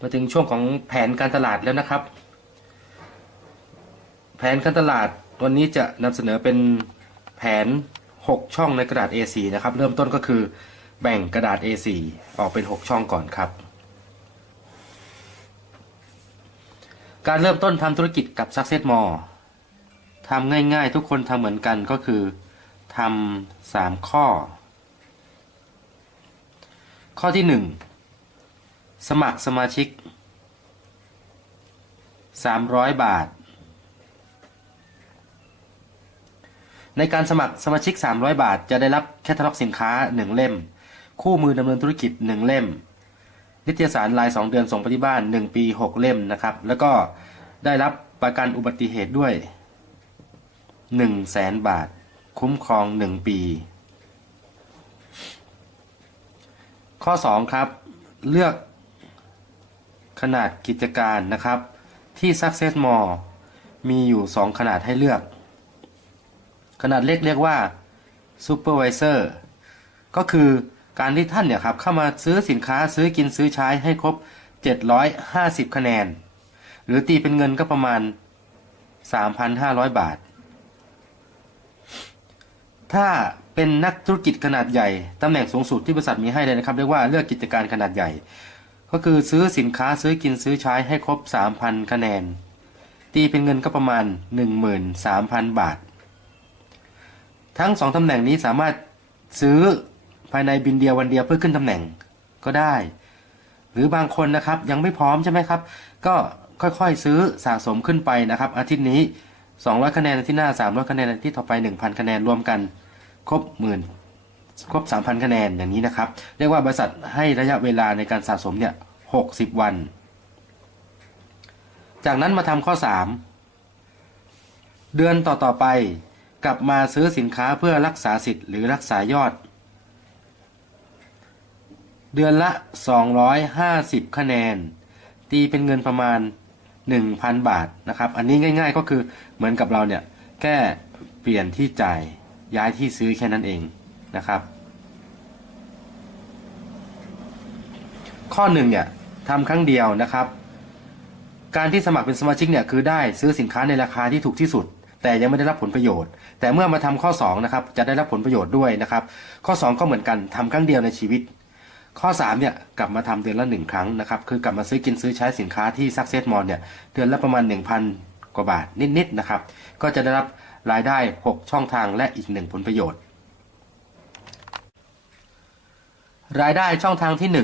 มาถึงช่วงของแผนการตลาดแล้วนะครับ แผนการตลาดวันนี้จะนำเสนอเป็นแผน 6 ช่องในกระดาษ A4 นะครับ เริ่มต้นก็คือแบ่งกระดาษ A4 ออกเป็น 6 ช่องก่อนครับ การเริ่มต้นทำธุรกิจกับ Success More ทำง่ายๆ ทุกคนทำเหมือนกันก็คือทำสามข้อ ข้อที่หนึ่ง สมัครสมาชิก 300 บาท ในการสมัครสมาชิก 300 บาท จะได้รับแคตตาล็อกสินค้า 1 เล่ม คู่มือดำเนินธุรกิจ 1 เล่ม นิตยสารราย 2 เดือนส่งไปที่บ้าน 1 ปี 6 เล่มนะครับ แล้วก็ได้รับประกันอุบัติเหตุด้วย 1 0 0 0 0แสนบาท คุ้มครอง 1 ปี ข้อ 2 ครับ เลือก ขนาดกิจการนะครับ ที่ Success Mall มีอยู่ 2 ขนาดให้เลือก ขนาดเล็กเรียกว่า Supervisor ก็คือการที่ท่านเนี่ยครับเข้ามาซื้อสินค้าซื้อกินซื้อใช้ให้ครบ 750 คะแนน หรือตีเป็นเงินก็ประมาณ 3,500 บาท ถ้าเป็นนักธุรกิจขนาดใหญ่ตำแหน่งสูงสุดที่บริษัทมีให้เลยนะครับ เรียกว่าเลือกกิจการขนาดใหญ่ ก็คือซื้อสินค้าซื้อกินซื้อใช้ให้ครบ 3,000 คะแนน ตีเป็นเงินก็ประมาณ 13,000 บาท ทั้งสองตำแหน่งนี้สามารถซื้อภายในบินเดียววันเดียวเพื่อขึ้นตำแหน่งก็ได้ หรือบางคนนะครับยังไม่พร้อมใช่ไหมครับ ก็ค่อยๆซื้อสะสมขึ้นไปนะครับ อาทิตย์นี้ 200 คะแนนอาทิตย์หน้า 300 คะแนนอาทิตย์ต่อไป 1,000 คะแนนรวมกัน ครบหมื่น ครบ 3,000 คะแนนอย่างนี้นะครับ เรียกว่าบริษัทให้ระยะเวลาในการสะสมเนี่ย 60 วัน จากนั้นมาทำข้อ 3 เดือนต่อๆไปกลับมาซื้อสินค้าเพื่อรักษาสิทธิ์หรือรักษายอด เดือนละ 250 คะแนน ตีเป็นเงินประมาณ 1,000 บาทนะครับ อันนี้ง่าย ๆ ก็คือเหมือนกับเราเนี่ยแค่เปลี่ยนที่จ่ายย้ายที่ซื้อแค่นั้นเอง นะครับ ข้อหนึ่งเนี่ยทำครั้งเดียวนะครับ การที่สมัครเป็นสมาชิกเนี่ยคือได้ซื้อสินค้าในราคาที่ถูกที่สุด แต่ยังไม่ได้รับผลประโยชน์ แต่เมื่อมาทำข้อ2นะครับจะได้รับผลประโยชน์ด้วยนะครับ ข้อ 2 ก็เหมือนกันทำครั้งเดียวในชีวิต ข้อ3เนี่ยกลับมาทำเดือนละหนึ่งครั้งนะครับคือกลับมาซื้อกินซื้อใช้สินค้าที่ Success Mall เนี่ยเดือนละประมาณ 1,000 กว่าบาทนิดๆนะครับก็จะได้รับรายได้ 6 ช่องทางและอีกหนึ่งผลประโยชน์ รายได้ช่องทางที่ 1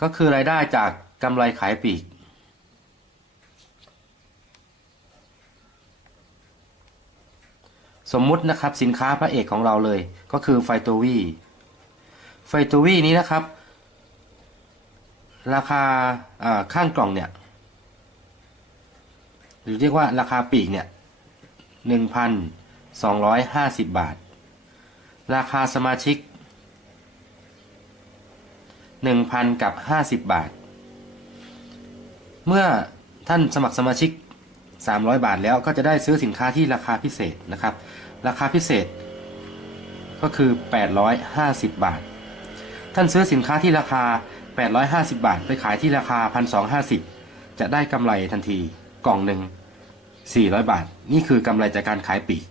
ก็คือรายได้จากกำไรขายปลีก สมมุตินะครับสินค้าพระเอกของเราเลยก็คือไฟโตวีไฟโตวีนี้นะครับ ราคาข้างกล่องเนี่ยหรือเรียกว่าราคาปีกเนี่ยหนึ่งพันสองร้อยห้าสิบบาท ราคาสมาชิก หนึ่งพันกับห้าสิบบาท เมื่อท่านสมัครสมาชิก 300 บาทแล้วก็จะได้ซื้อสินค้าที่ราคาพิเศษนะครับ ราคาพิเศษ ก็คือ 850 บาท ท่านซื้อสินค้าที่ราคา 850 บาท ไปขายที่ราคา 1,250 จะได้กำไรทันทีกล่องหนึ่ง400 บาท นี่คือกำไรจากการขายปีก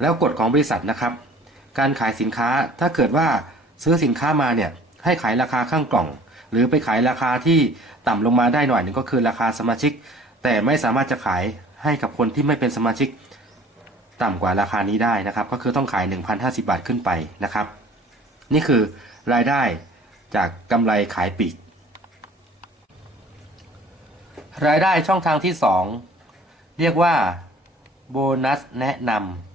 แล้วกฎของบริษัทนะครับ การขายสินค้าถ้าเกิดว่าซื้อสินค้ามาเนี่ย ให้ขายราคาข้างกล่อง หรือไปขายราคาที่ต่ำลงมาได้หน่อยหนึ่งก็คือราคาสมาชิก แต่ไม่สามารถจะขายให้กับคนที่ไม่เป็นสมาชิก ต่ำกว่าราคานี้ได้นะครับ ก็คือต้องขาย 1,050 บาทขึ้นไปนะครับ นี่คือรายได้จากกำไรขายปีก รายได้ช่องทางที่ 2 เรียกว่าโบนัสแนะนำ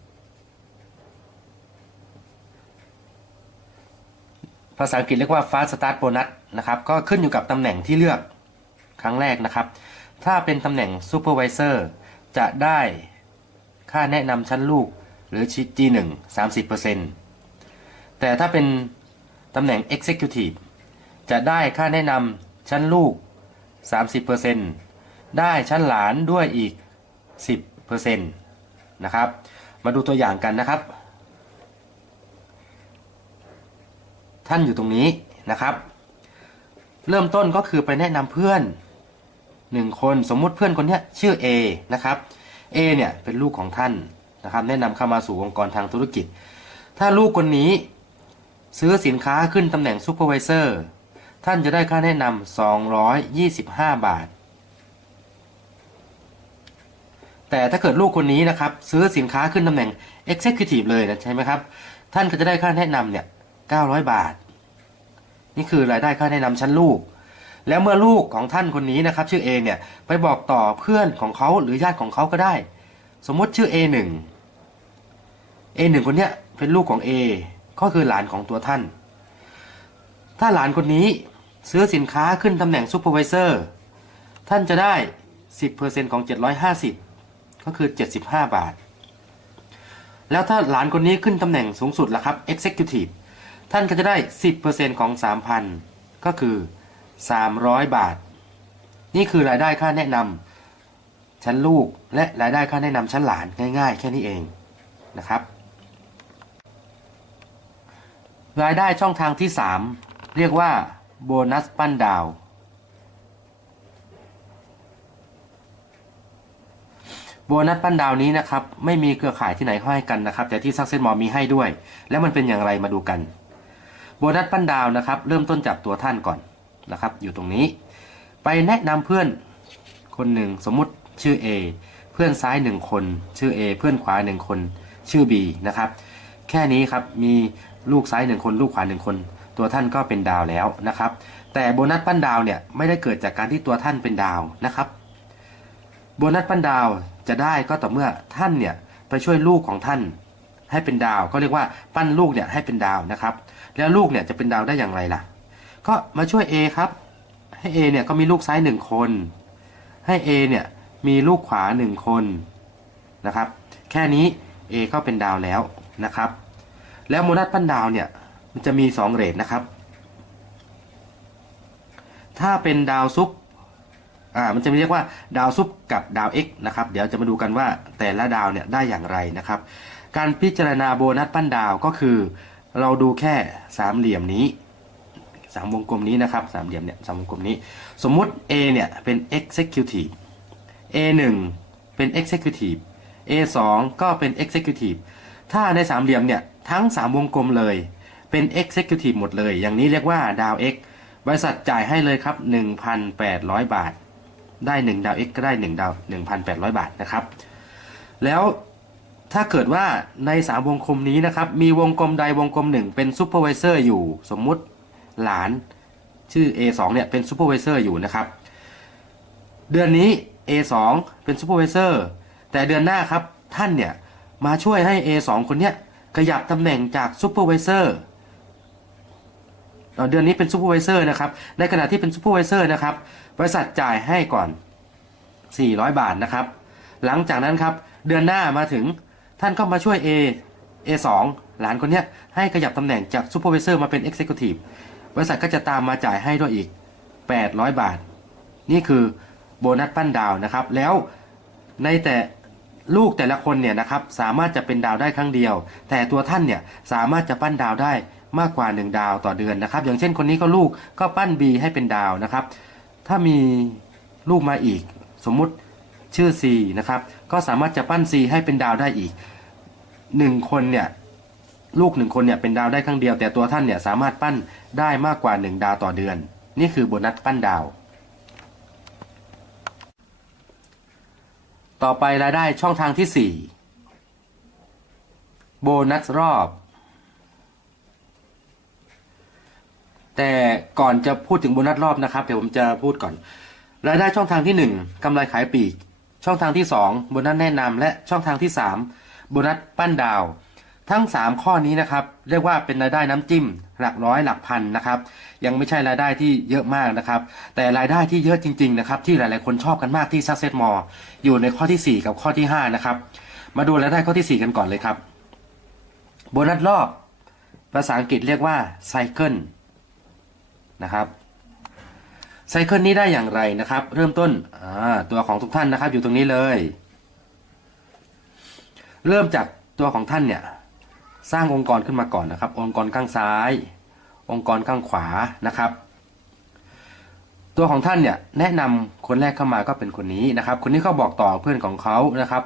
ภาษาอังกฤษเรียกว่า fast start bonus นะครับ ก็ขึ้นอยู่กับตำแหน่งที่เลือกครั้งแรกนะครับ ถ้าเป็นตำแหน่ง supervisor จะได้ค่าแนะนำชั้นลูกหรือ G1 30%แต่ถ้าเป็นตำแหน่ง executive จะได้ค่าแนะนำชั้นลูก 30%ได้ชั้นหลานด้วยอีก 10%นะครับ มาดูตัวอย่างกันนะครับ ท่านอยู่ตรงนี้นะครับ เริ่มต้นก็คือไปแนะนำเพื่อนหนึ่งคนสมมุติเพื่อนคนนี้ชื่อ A นะครับ A เนี่ยเป็นลูกของท่านนะครับแนะนำเข้ามาสู่องค์กรทางธุรกิจ ถ้าลูกคนนี้ซื้อสินค้าขึ้นตำแหน่งซูเปอร์วิเซอร์ท่านจะได้ค่าแนะนำ225 บาท แต่ถ้าเกิดลูกคนนี้นะครับซื้อสินค้าขึ้นตำแหน่ง Executive เลยนะใช่ไหมครับ ท่านก็จะได้ค่าแนะนำเนี่ย 900 บาท นี่คือรายได้ค่าแนะนำชั้นลูก แล้วเมื่อลูกของท่านคนนี้นะครับ ชื่อ A เนี่ยไปบอกต่อเพื่อนของเขาหรือญาติของเขาก็ได้ สมมติชื่อ A1 A1 คนเนี้ยเป็นลูกของ A ก็คือหลานของตัวท่าน ถ้าหลานคนนี้ซื้อสินค้าขึ้นตำแหน่งซูเปอร์วิเซอร์ท่านจะได้ 10%ของ 750 ก็คือ 75 บาท แล้วถ้าหลานคนนี้ขึ้นตำแหน่งสูงสุดล่ะครับ Executive ท่านก็จะได้ 10%ของ 3,000 ก็คือ 300 บาท นี่คือรายได้ค่าแนะนำชั้นลูกและรายได้ค่าแนะนำชั้นหลานง่าย ๆ แค่นี้เองนะครับ รายได้ช่องทางที่ 3 เรียกว่าโบนัสปั้นดาว โบนัสปั้นดาวนี้นะครับ ไม่มีเครือข่ายที่ไหนเขาให้กันนะครับ แต่ที่ซักเซนมอมีให้ด้วย แล้วมันเป็นอย่างไรมาดูกัน บนัสปั้นดาวนะครับ เริ่มต้นจากตัวท่านก่อนนะครับ อยู่ตรงนี้ ไปแนะนำเพื่อนคนหนึ่งสมมุติชื่อ A เพื่อนซ้ายหนึ่งคน ชื่อ A เพื่อนขวาหนึ่งคน ชื่อ B นะครับ แค่นี้ครับมีลูกซ้ายหนึ่งคน ลูกขวาหนึ่งคน ตัวท่านก็เป็นดาวแล้วนะครับ แต่โบนัสปั้นดาวเนี่ยไม่ได้เกิดจากการที่ตัวท่านเป็นดาวนะครับ โบนัสปั้นดาวจะได้ก็ต่อเมื่อท่านเนี่ยไปช่วยลูกของท่าน ให้เป็นดาวก็เรียกว่าปั้นลูกเนี่ยให้เป็นดาวนะครับ แล้วลูกเนี่ยจะเป็นดาวได้อย่างไรล่ะ ก็มาช่วย A ครับ ให้ A เนี่ยก็มีลูกซ้ายหนึ่งคน ให้ A เนี่ยมีลูกขวาหนึ่งคนนะครับ แค่นี้ A ก็เป็นดาวแล้วนะครับ แล้วโมนัสปั้นดาวเนี่ยมันจะมี 2เรทนะครับ ถ้าเป็นดาวซุปอ่ามันจะมีเรียกว่าดาวซุปกับดาว X นะครับ เดี๋ยวจะมาดูกันว่าแต่ละดาวเนี่ยได้อย่างไรนะครับ การพิจารณาโบนัสปั้นดาวก็คือ เราดูแค่สามเหลี่ยมนี้สามวงกลมนี้นะครับสามเหลี่ยมเนี่ยสามวงกลมนี้ สมมุติ A เนี่ยเป็น Executive A1 เป็น Executive A2 ก็เป็น Executive ถ้าในสามเหลี่ยมเนี่ยทั้ง3วงกลมเลยเป็น Executive หมดเลย อย่างนี้เรียกว่าดาว X บริษัทจ่ายให้เลยครับ 1,800 บาท ได้ 1 ดาว X ก็ได้ 1 ดาว 1,800 บาทนะครับ แล้ว ถ้าเกิดว่าใน 3 วงกลมนี้นะครับ มีวงกลมใดวงกลมหนึ่งเป็นซูเปอร์วิเซอร์อยู่ สมมุติหลานชื่อ A2 เนี่ยเป็นซูเปอร์วิเซอร์อยู่นะครับ เดือนนี้ A2 เป็นซูเปอร์วิเซอร์แต่เดือนหน้าครับท่านเนี่ยมาช่วยให้ A2 คนเนี้ยขยับตำแหน่งจากซูเปอร์วิเซอร์เดือนนี้เป็นซูเปอร์วิเซอร์นะครับ ในขณะที่เป็นซูเปอร์วิเซอร์นะครับ บริษัทจ่ายให้ก่อน 400 บาทนะครับ หลังจากนั้นครับ เดือนหน้ามาถึง ท่านก็มาช่วย A A2 หลานคนเนี้ยให้ขยับตำแหน่งจากซูเปอร์วิเซอร์มาเป็น Executive บริษัทก็จะตามมาจ่ายให้ด้วยอีก 800 บาท นี่คือโบนัสปั้นดาวนะครับ แล้วในแต่ลูกแต่ละคนเนี่ยนะครับสามารถจะเป็นดาวได้ครั้งเดียว แต่ตัวท่านเนี่ยสามารถจะปั้นดาวได้มากกว่า 1 ดาวต่อเดือนนะครับ อย่างเช่นคนนี้ก็ลูกก็ปั้น B ให้เป็นดาวนะครับ ถ้ามีลูกมาอีก สมมุติชื่อ C นะครับก็สามารถจะปั้น C ให้เป็นดาวได้อีก 1คนเนี่ยลูกหนึ่งคนเนี่ยเป็นดาวได้ครั้งเดียว แต่ตัวท่านเนี่ยสามารถปั้นได้มากกว่า1ดาวต่อเดือน นี่คือโบนัสปั้นดาว ต่อไปรายได้ช่องทางที่4โบนัสรอบ แต่ก่อนจะพูดถึงโบนัสรอบนะครับเดี๋ยวผมจะพูดก่อน รายได้ช่องทางที่1กำไรขายปลีก ช่องทางที่2โบนัสแนะนำและช่องทางที่3 โบนัสปั้นดาว ทั้ง 3 ข้อนี้นะครับ เรียกว่าเป็นรายได้น้ำจิ้ม หลักร้อยหลักพันนะครับ ยังไม่ใช่รายได้ที่เยอะมากนะครับ แต่รายได้ที่เยอะจริงๆนะครับ ที่หลายๆคนชอบกันมากที่ Success More อยู่ในข้อที่ 4 กับข้อที่ 5 นะครับ มาดูรายได้ข้อที่ 4 กันก่อนเลยครับโบนัสรอบภาษาอังกฤษเรียกว่า Cycle นะครับไซเคิลนี้ได้อย่างไรนะครับ เริ่มต้นตัวของทุกท่านนะครับอยู่ตรงนี้เลย เริ่มจากตัวของท่านเนี่ยสร้างองค์กรขึ้นมาก่อนนะครับ องค์กรข้างซ้าย องค์กรข้างขวานะครับ ตัวของท่านเนี่ยแนะนำคนแรกเข้ามาก็เป็นคนนี้นะครับ คนนี้ก็บอกต่อเพื่อนของเขานะครับ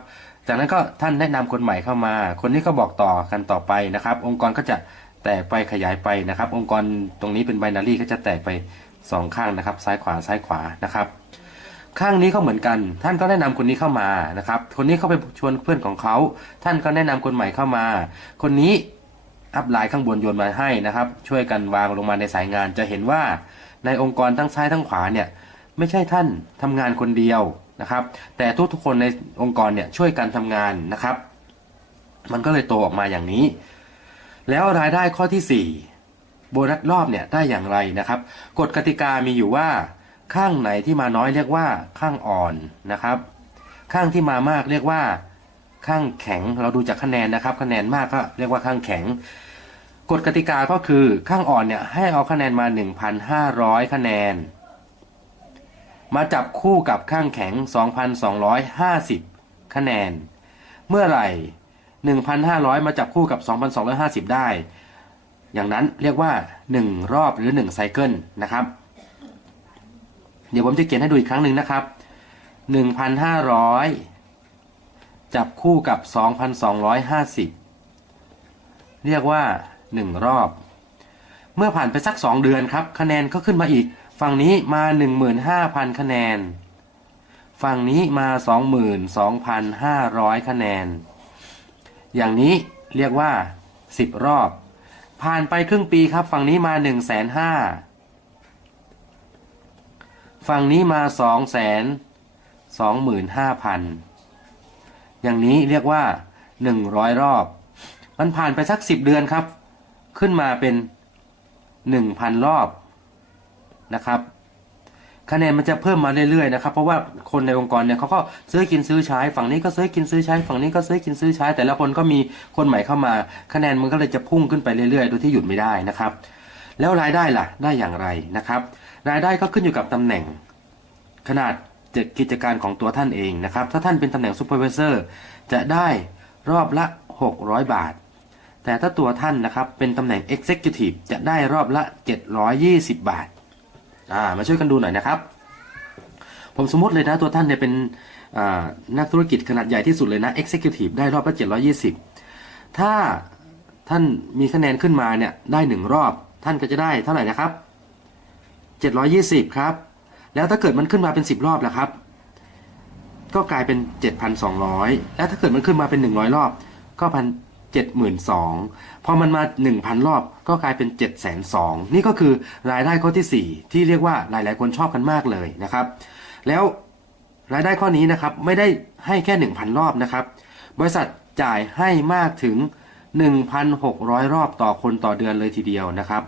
จากนั้นก็ท่านแนะนำคนใหม่เข้ามา คนนี้ก็บอกต่อกันต่อไปนะครับ องค์กรก็จะแตกไปขยายไปนะครับ องค์กรตรงนี้เป็นไบนารีก็จะแตกไปสองข้างนะครับ ซ้ายขวาซ้ายขวานะครับ ข้างนี้ก็เหมือนกัน ท่านก็แนะนำคนนี้เข้ามานะครับ คนนี้เข้าไปชวนเพื่อนของเขา ท่านก็แนะนำคนใหม่เข้ามา คนนี้อัพไลน์ข้างบนโยนมาให้นะครับ ช่วยกันวางลงมาในสายงาน จะเห็นว่าในองค์กรทั้งซ้ายทั้งขวาเนี่ยไม่ใช่ท่านทำงานคนเดียวนะครับ แต่ทุกๆคนในองค์กรเนี่ยช่วยกันทำงานนะครับ มันก็เลยโตออกมาอย่างนี้ แล้วรายได้ข้อที่ 4 โบนัสรอบเนี่ยได้อย่างไรนะครับ กฎกติกามีอยู่ว่า ข้างไหนที่มาน้อยเรียกว่าข้างอ่อนนะครับ ข้างที่มามากเรียกว่า ข้างแข็ง เราดูจากคะแนนนะครับ คะแนนมากก็เรียกว่าข้างแข็ง กฎกติกาก็คือข้างอ่อนเนี่ยให้เอาคะแนนมา 1,500 คะแนน มาจับคู่กับข้างแข็ง 2,250 คะแนน เมื่อไหร่ 1,500 มาจับคู่กับ 2,250 ได้ อย่างนั้นเรียกว่า 1 รอบหรือ1ไซเคิลนะครับ เดี๋ยวผมจะเขียนให้ดูอีกครั้งหนึ่งนะครับ 1,500 จับคู่กับ 2,250 เรียกว่า 1 รอบ เมื่อผ่านไปสัก 2 เดือนครับ คะแนนก็ขึ้นมาอีก ฝั่งนี้มา 15,000 คะแนน ฝั่งนี้มา 22,500 คะแนน อย่างนี้เรียกว่า 10 รอบ ผ่านไปครึ่งปีครับ ฝั่งนี้มา ฝั่งนี้มา2 2 5 0 0 0องหมื่นห้าพันอย่างนี้เรียกว่า100รอบ มันผ่านไปสัก10เดือนครับ ขึ้นมาเป็น1,000รอบนะครับคะแนนมันจะเพิ่มมาเรื่อยๆนะครับเพราะว่าคนในองค์กรเนี่ยเขาก็ซื้อกินซื้อใช้ ฝั่งนี้ก็ซื้อกินซื้อใช้ ฝั่งนี้ก็ซื้อกินซื้อใช้ แต่ละคนก็มีคนใหม่เข้ามา คะแนนมันก็เลยจะพุ่งขึ้นไปเรื่อยๆโดยที่หยุดไม่ได้นะครับ แล้วรายได้ล่ะได้อย่างไรนะครับ รายได้ก็ขึ้นอยู่กับตำแหน่ง ขนาดกิจการของตัวท่านเองนะครับ ถ้าท่านเป็นตำแหน่งซูเปอร์วิเซอร์จะได้รอบละ 600 บาท แต่ถ้าตัวท่านนะครับเป็นตำแหน่ง Executive จะได้รอบละ 720 บาทอ่ามาช่วยกันดูหน่อยนะครับ ผมสมมติเลยนะตัวท่านเนี่ยเป็นนักธุรกิจขนาดใหญ่ที่สุดเลยนะ Executive ได้รอบละ 720 ถ้าท่านมีคะแนนขึ้นมาเนี่ยได้หนึ่งรอบ ท่านก็จะได้เท่าไหร่นะครับ 720 ครับ แล้วถ้าเกิดมันขึ้นมาเป็น 10 รอบล่ะครับ ก็กลายเป็น 7,200 แล้วถ้าเกิดมันขึ้นมาเป็น 100 รอบ ก็พัน72,000พอมันมา 1,000 รอบก็กลายเป็น 702,000นี่ก็คือรายได้ข้อที่ 4 ที่เรียกว่าหลาย ๆ คนชอบกันมากเลยนะครับ แล้วรายได้ข้อนี้นะครับไม่ได้ให้แค่ 1,000 รอบนะครับ บริษัทจ่ายให้มากถึง 1,600 รอบต่อคนต่อเดือนเลยทีเดียวนะครับ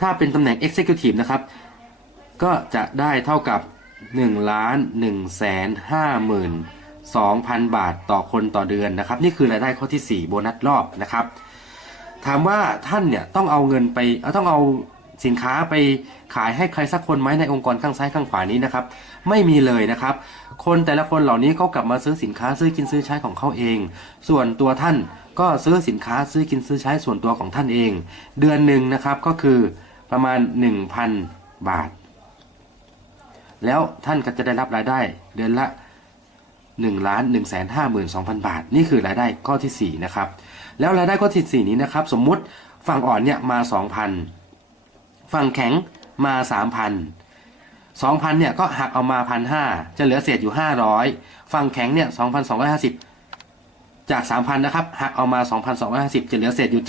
ถ้าเป็นตำแหน่ง Executive นะครับ ก็จะได้เท่ากับ1ล้าน1แสน5หมื่น2,000 บาทต่อคนต่อเดือนนะครับ นี่คือรายได้ข้อที่ 4 โบนัสรอบนะครับ ถามว่าท่านเนี่ยต้องเอาเงินไปเอาต้องเอาสินค้าไปขายให้ใครสักคนไหมในองค์กรข้างซ้ายข้างขวานี้นะครับ ไม่มีเลยนะครับ คนแต่ละคนเหล่านี้เขากลับมาซื้อสินค้าซื้อกินซื้อใช้ของเขาเอง ส่วนตัวท่านก็ซื้อสินค้าซื้อกินซื้อใช้ส่วนตัวของท่านเอง เดือนหนึ่งนะครับก็คือ ประมาณ 1,000 บาท แล้วท่านก็จะได้รับรายได้เดือนละ1ล้าน1 5 2 0 0 0 บาท นี่คือรายได้ข้อที่ 4 นะครับ แล้วรายได้ข้อที่ 4 นี้นะครับ สมมุติฝั่งอ่อนเนี่ยมา 2,000 ฝั่งแข็งมา 3,000 2,000เนี่ยก็หักเอามา 1,500 จะเหลือเศษอยู่ 500 ฝั่งแข็งเนี่ย 2,250 จาก 3,000 นะครับหักเอามา 2,250 จะเหลือเศษอยู่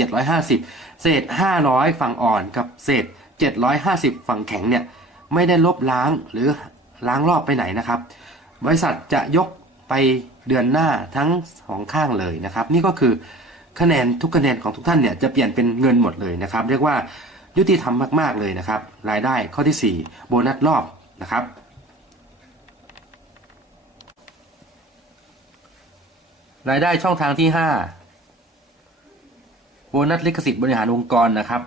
750 เศษ 500 ฝั่งอ่อนกับเศษ 750 ฝั่งแข็งเนี่ยไม่ได้ลบล้างหรือล้างรอบไปไหนนะครับ บริษัทจะยกไปเดือนหน้าทั้งสองข้างเลยนะครับ นี่ก็คือคะแนนทุกคะแนนของทุกท่านเนี่ยจะเปลี่ยนเป็นเงินหมดเลยนะครับ เรียกว่ายุติธรรมมาก ๆ เลยนะครับ รายได้ข้อที่ 4 โบนัสรอบนะครับ รายได้ช่องทางที่5โบนัสลิขสิทธิ์บริหารองค์กรนะครับ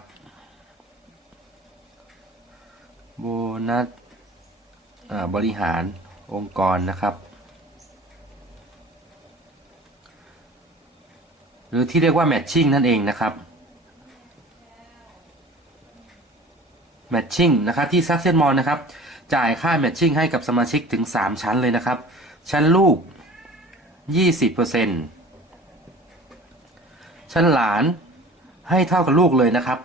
โบนัสบริหารองค์กรนะครับ หรือที่เรียกว่าแมทชิ่งนั่นเองนะครับแมทชิ่งนะครับที่ซักเซนมอลนะครับ จ่ายค่าแมทชิ่งให้กับสมาชิกถึง 3 ชั้นเลยนะครับ ชั้นลูก 20%ชั้นหลานให้เท่ากับลูกเลยนะครับ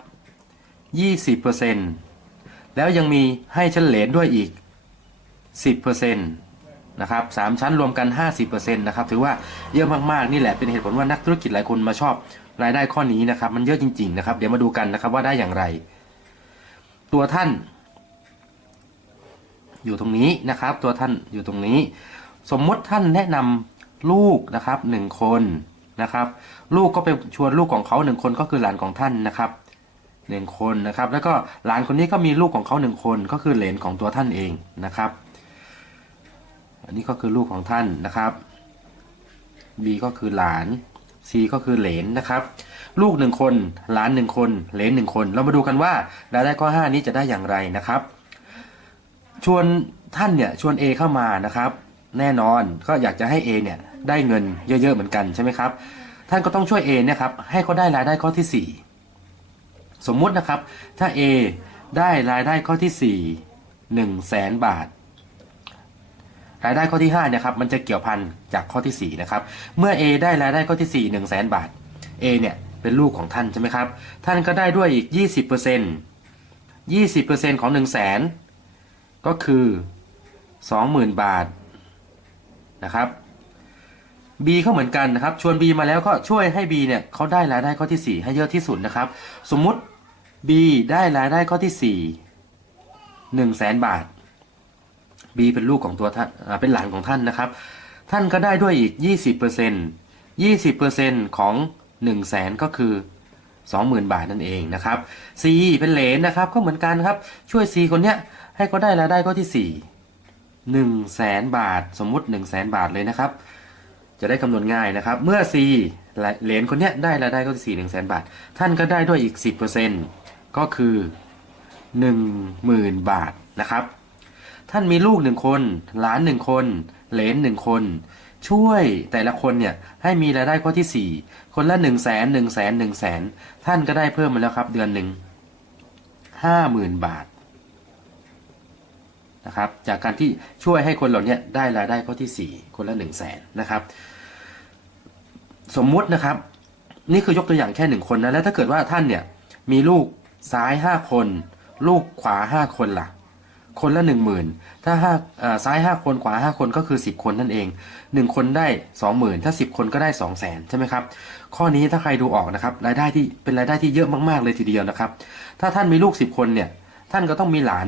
20%แล้วยังมีให้ชั้นเหลนด้วยอีก 10%นะครับสามชั้นรวมกัน 50%นะครับถือว่าเยอะมากๆนี่แหละเป็นเหตุผลว่านักธุรกิจหลายคนมาชอบรายได้ข้อนี้นะครับ มันเยอะจริงๆนะครับเดี๋ยวมาดูกันนะครับว่าได้อย่างไร ตัวท่าน อยู่ตรงนี้นะครับ ตัวท่านอยู่ตรงนี้ สมมติท่านแนะนำ ลูกนะครับหนึ่งคนนะครับ ลูกก็ไปชวนลูกของเขาหนึ่งคนก็คือหลานของท่านนะครับหนึ่งคนนะครับ แล้วก็หลานคนนี้ก็มีลูกของเขาหนึ่งคนก็คือเหลนของตัวท่านเองนะครับ อันนี้ก็คือลูกของท่านนะครับ B ก็คือหลาน C ก็คือเหลนนะครับ ลูกหนึ่งคนหลานหนึ่งคนเหลนหนึ่งคน เรามาดูกันว่ารายได้ข้อ 5 นี้จะได้อย่างไรนะครับ ชวนท่านเนี่ยชวน A เข้ามานะครับ แน่นอนก็อยากจะให้ A เนี่ยได้เงินเยอะ ๆ เหมือนกันใช่ไหมครับ ท่านก็ต้องช่วย A เนะครับให้เขาได้รายได้ข้อที่ 4 สมมุตินะครับ ถ้า A ได้รายได้ข้อที่ 4 1 0 0 0 0แสนบาท รายได้ข้อที่5เนี่ยครับมันจะเกี่ยวพันจากข้อที่ 4 นะครับ เมื่อ A ได้รายได้ข้อที่ 4 1 0 0 0 0แสนบาท A เนี่ยเป็นลูกของท่านใช่ไหมครับ ท่านก็ได้ด้วยอีก 20% 20%ของ 1 0 0 0 0แสนก็คือ 20,000 บาท นะครับ B เขาเหมือนกันนะครับ ชวน B มาแล้วก็ช่วยให้ B เนี่ยเขาได้รายได้ข้อที่ 4 ให้เยอะที่สุดนะครับ สมมุติ B ได้รายได้ข้อที่ 4 1 0 0 0 0แสนบาท B เป็นลูกของตัวท่านเป็นหลานของท่านนะครับ ท่านก็ได้ด้วยอีก 20% 20%ของ 1 0 0 0 0แสนก็คือ20,000 บาทนั่นเองนะครับ C เป็นเหลนนะครับก็เหมือนกันครับ ช่วย C คนเนี้ยให้เขาได้รายได้ข้อที่ 4 1 0 0 0 0แสนบาท สมมุติ 1 0 0 0 0แสนบาทเลยนะครับ จะได้คำนวณง่ายนะครับ เมื่อ C เหรียญคนนี้ได้รายได้ข้อที่4 1 0 0 0 0แสนบาท ท่านก็ได้ด้วยอีก 10%ก็คือ 10,000 บาทนะครับ ท่านมีลูกหนึ่งคนหลานหนึ่งคน เหลนหนึ่งคน ช่วยแต่ละคนเนี่ยให้มีรายได้ข้อที่ 4 คนละ1นึ่งแสนหนึ่งแสนหนึ่งแสนท่านก็ได้เพิ่มมาแล้วครับ เดือนหนึ่งห้าหมื่นบาท นะครับจากการที่ช่วยให้คนเหล่านี้ได้รายได้ข้อที่ 4 คนละ1นึ่งแสนนะครับ สมมุตินะครับ นี่คือยกตัวอย่างแค่หนึ่งคนนะแล้วถ้าเกิดว่าท่านเนี่ยมีลูกซ้าย 5 คน ลูกขวา 5 คนล่ะ คนละหนึ่งหมื่นถ้าห้าอ่าซ้ายห้าคนขวาห้าคนก็คือสิบคนนั่นเองหนึ่งคนได้สองหมื่นถ้าสิบคนก็ได้สองแสนใช่ไหมครับข้อนี้ถ้าใครดูออกนะครับรายได้ที่เป็นรายได้ที่เยอะมากๆเลยทีเดียวนะครับ ถ้าท่านมีลูกสิบคนเนี่ยท่านก็ต้องมีหลาน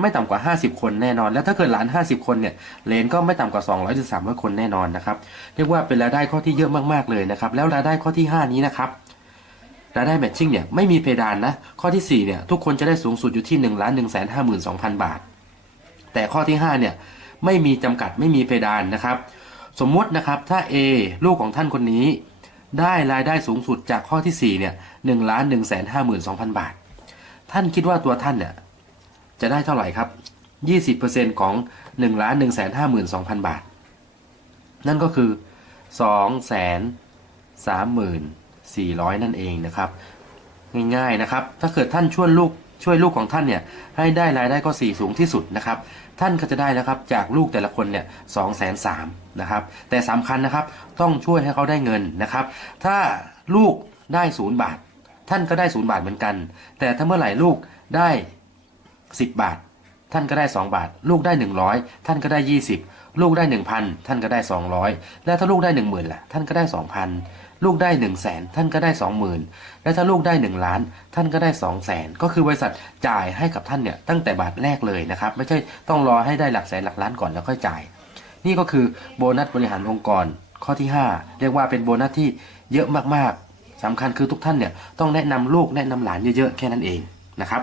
ไม่ต่ำกว่า 50 คนแน่นอน แล้วถ้าเกิดหลาน 50 คนเนี่ยเลนก็ไม่ต่ำกว่า 200หรือ300 คนแน่นอนนะครับเรียกว่าเป็นรายได้ข้อที่เยอะมากๆเลยนะครับแล้วรายได้ข้อที่ 5 นี้นะครับรายได้แมทชิ่งเนี่ยไม่มีเพดานนะข้อที่4เนี่ยทุกคนจะได้สูงสุดอยู่ที่1นึ่งล้านหนึ่งแสนห้าหมื่นสองพันบาท แต่ข้อที่5เนี่ยไม่มีจำกัดไม่มีเพดานนะครับสมมุตินะครับถ้า A ลูกของท่านคนนี้ ได้รายได้สูงสุดจากข้อที่4เนี่ยหนึ่งล้านหนึ่งแสนห้าหมื่นสองพันบาท ท่านคิดว่าตัวท่านเนี่ย จะได้เท่าไหร่ครับ 20%ของ1ล้าน1แสน5 2 0 0 0 บาท นั่นก็คือ2แสน34,000 นั่นเองนะครับ ง่ายๆนะครับ ถ้าเกิดท่านช่วยลูกช่วยลูกของท่านเนี่ยให้ได้รายได้ก็สี่สูงที่สุดนะครับ ท่านก็จะได้นะครับจากลูกแต่ละคนเนี่ยสองแสนสามนะครับ แต่สำคัญนะครับต้องช่วยให้เขาได้เงินนะครับ ถ้าลูกได้ศูนย์บาท ท่านก็ได้ศูนย์บาทเหมือนกัน แต่ถ้าเมื่อไหร่ลูกได้ 10 บาท ท่านก็ได้ 2 บาท ลูกได้ 100 ท่านก็ได้ 20 ลูกได้ 1,000 ท่านก็ได้ 200 แล้วถ้าลูกได้ 10,000ล่ะ ท่านก็ได้ 2,000 ลูกได้ 1 0 0 0 0แสนท่านก็ได้ 20,000 และถ้าลูกได้ 1 ล้าน ท่านก็ได้ 2 0 0แสนก็คือบริษัทจ่ายให้กับท่านเนี่ยตั้งแต่บาทแรกเลยนะครับ ไม่ใช่ต้องรอให้ได้หลักแสนหลักล้านก่อนแล้วค่อยจ่าย นี่ก็คือโบนัสบริหารองค์กรข้อที่ 5 เรียกว่าเป็นโบนัสที่เยอะมากๆสำคัญคือทุกท่านเนี่ยต้องแนะนำลูกแนะนำหลานเยอะๆแค่นั้นเองนะครับ